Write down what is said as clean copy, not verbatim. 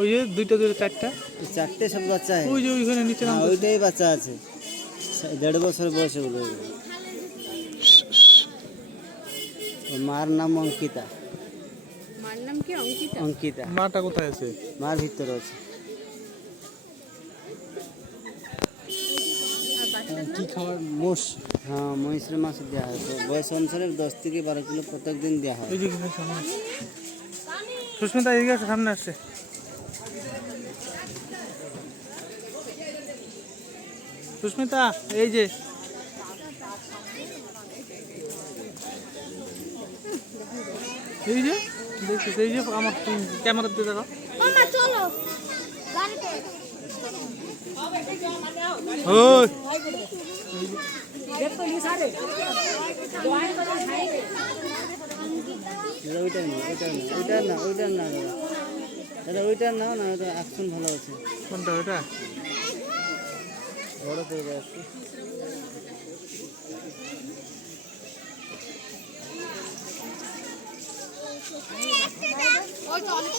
ওই যে দুইটা চারটা চারটে সব বাচ্চা ওই যে ওইখানে নিচে নাম ওইটাই বাচ্চা আছে 1.5 বছর বয়সে ওগুলো মার নাম অঙ্কিতা মার নাম কি অঙ্কিতা? অঙ্কিতা মাটা কোথায় আছে? মার ভিতরে আছে। কি খাবার? মোষ, হ্যাঁ মহিষের মাছ দেওয়া হয় তো বয়স অনুসারে 10 থেকে 12 কিলো প্রত্যেক দিন দেওয়া হয়। এই যে সামনে সুস্মিতা এদিকে আসো, সামনে আসছে। সুস্মিতা এই যে দেখছিস, এই যে আমার ক্যামেরা দিয়ে দেখো। চলো ওই ওইটার না ওইটার না ওইটার না দাদা ওইটার নাও না, ওটা অ্যাকশন ভালো আছে। কোনটা ওইটা? বড় করে যাচ্ছে। ওই তো অনেক